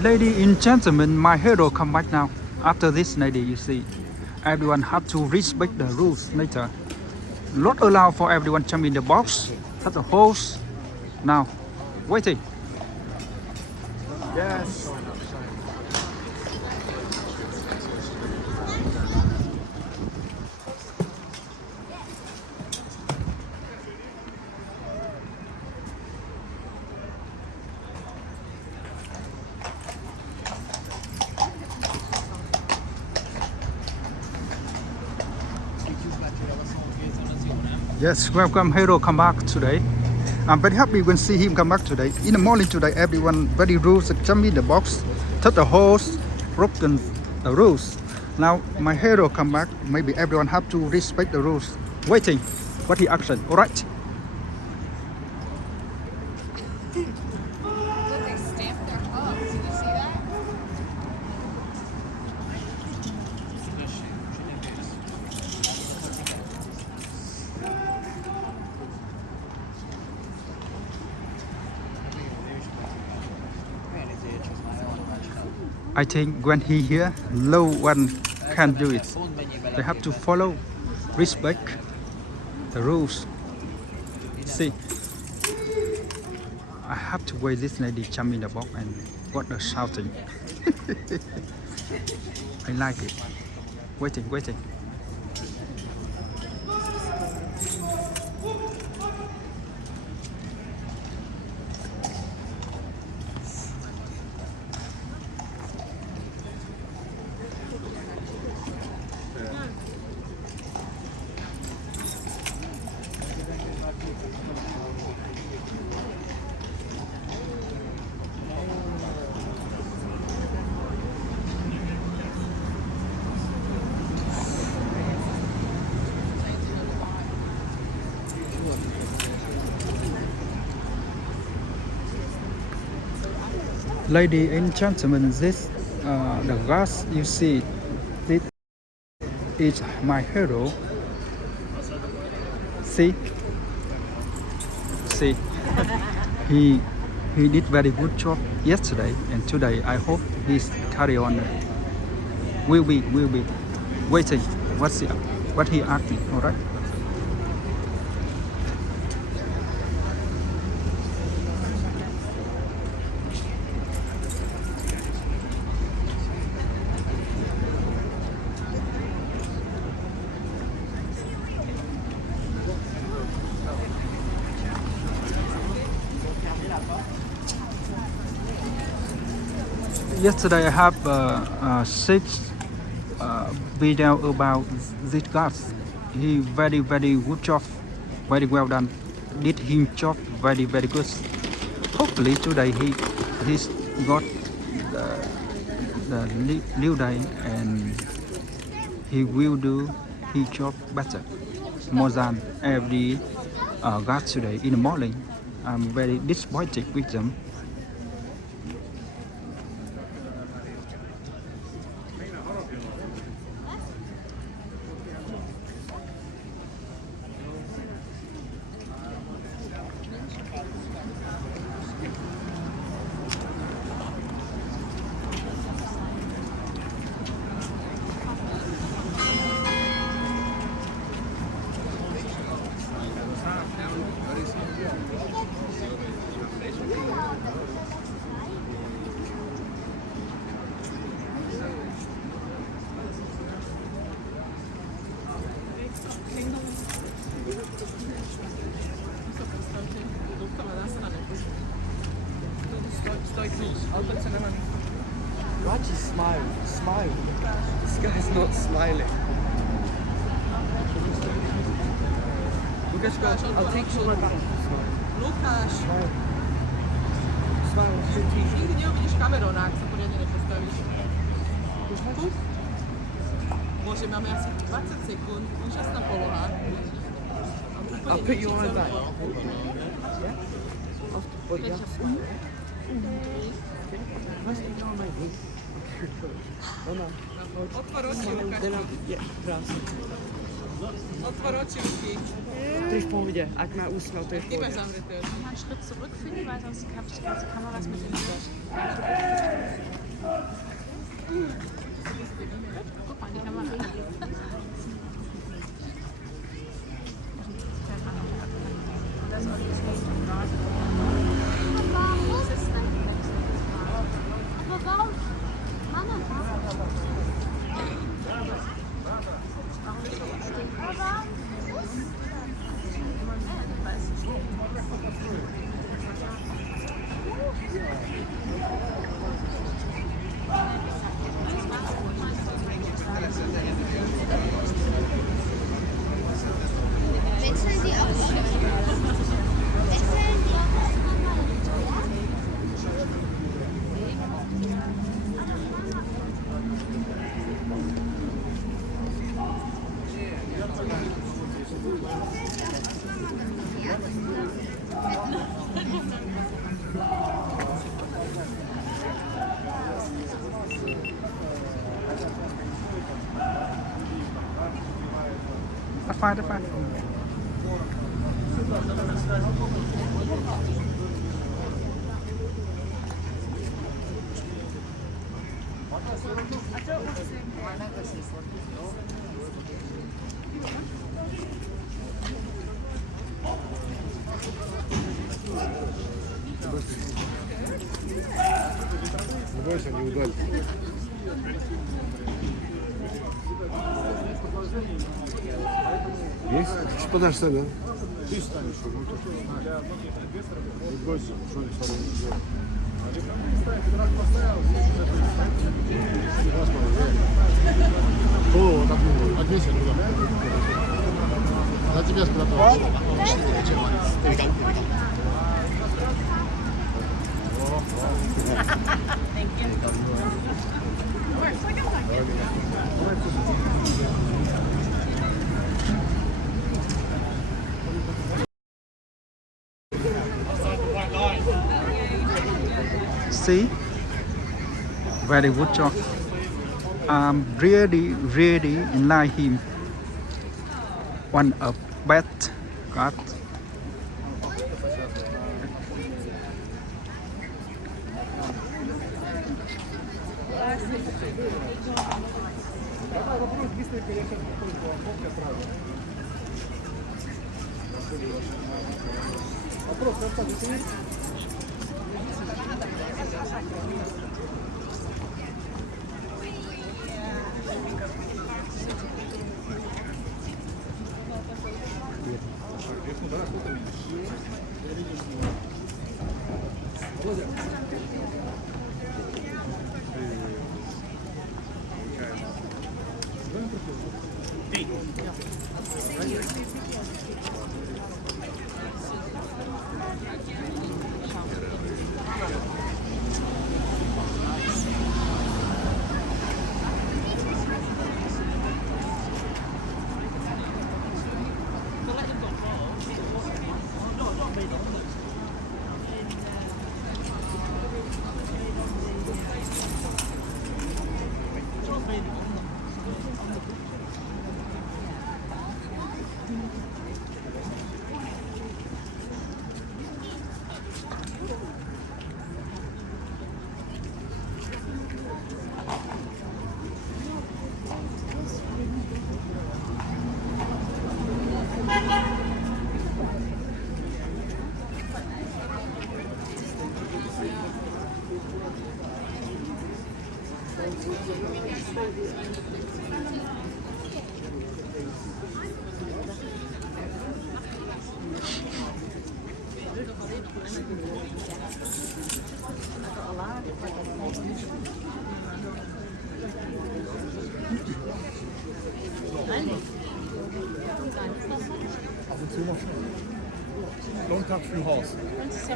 Ladies and gentlemen, my hero come back now. After this lady, you see, everyone have to respect the rules later. Not allow for everyone jump in the box, cut the holes. Now, waiting. Yes. Yes, welcome hero come back today. I'm very happy when see him come back today. In the morning today, everyone very rules jump in the box, touch the holes, broken the rules. Now my hero come back. Maybe everyone have to respect the rules. Waiting, what he action? All right. Look, they stamped their hubs. Did you see that? I think when he here, no one can do it. They have to follow, respect the rules. See, I have to wait this lady jump in the box and what the shouting. I like it. Waiting, waiting. Ladies and gentlemen, this the grass you see, this is my hero. See, see, he he did very good job yesterday and today. I hope he's carry on. Will be waiting. What he acting? All right. Yesterday I have six video about this guy. He very good job, very well done. Did him job very good. Hopefully today he's got the new day and he will do his job better, more than every guy today in the morning. I'm very disappointed with them. Why'd you smile? Smile. This guy's not smiling. Lucas, I'll take you back. Lukáš, Smile. Smile. nikdy neuvidíš kamerou, ak sa poriadne nepostavíš. Môže, máme asi 20 sekúnd, úžasná poloha. I'll put you on my back. Yeah? But you have to smile. First you on my knee. Oh no. Otvor oči, Lukáš. Yeah, gracias. Odwróciłki. To je v pohodě, ať má úsměv, to je v Immer pohodě. zamknąć. Mal einen Schritt zurück für die, weil sonst kann ich die ganze Kamera mit dem Guck mal, die Kamera. Das ist auch nicht gut. Warum? Aber warum? Mama, warum? Warum nicht so stehen? Warum? Wechseln Sie auch schon. Wechseln Sie. That's fine, that's fine. Не бойся, неудобно. Есть? Чуть подальше себя, да? Ты станешь, чтобы не бойся, что ли, сам не сделал. Голову отодвинь, отвесить туда. На тебя спрятал. See, very good job. Really like him. One of best God. Long touch through horse.